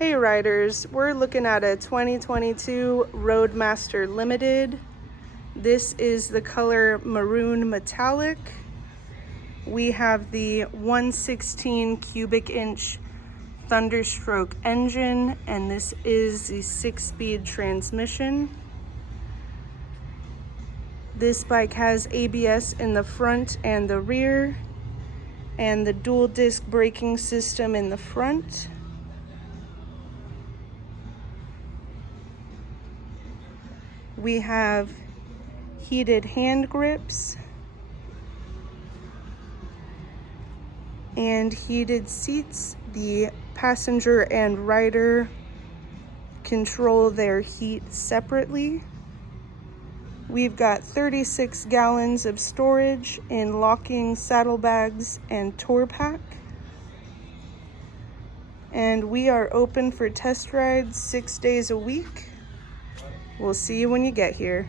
Hey riders, we're looking at a 2022 Roadmaster Limited. This is the color Maroon Metallic. We have the 116 cubic inch Thunderstroke engine, and this is the 6-speed transmission. This bike has ABS in the front and the rear, and the dual disc braking system in the front. We have heated hand grips and heated seats. The passenger and rider control their heat separately. We've got 36 gallons of storage in locking saddlebags and tour pack. And we are open for test rides 6 days a week. We'll see you when you get here.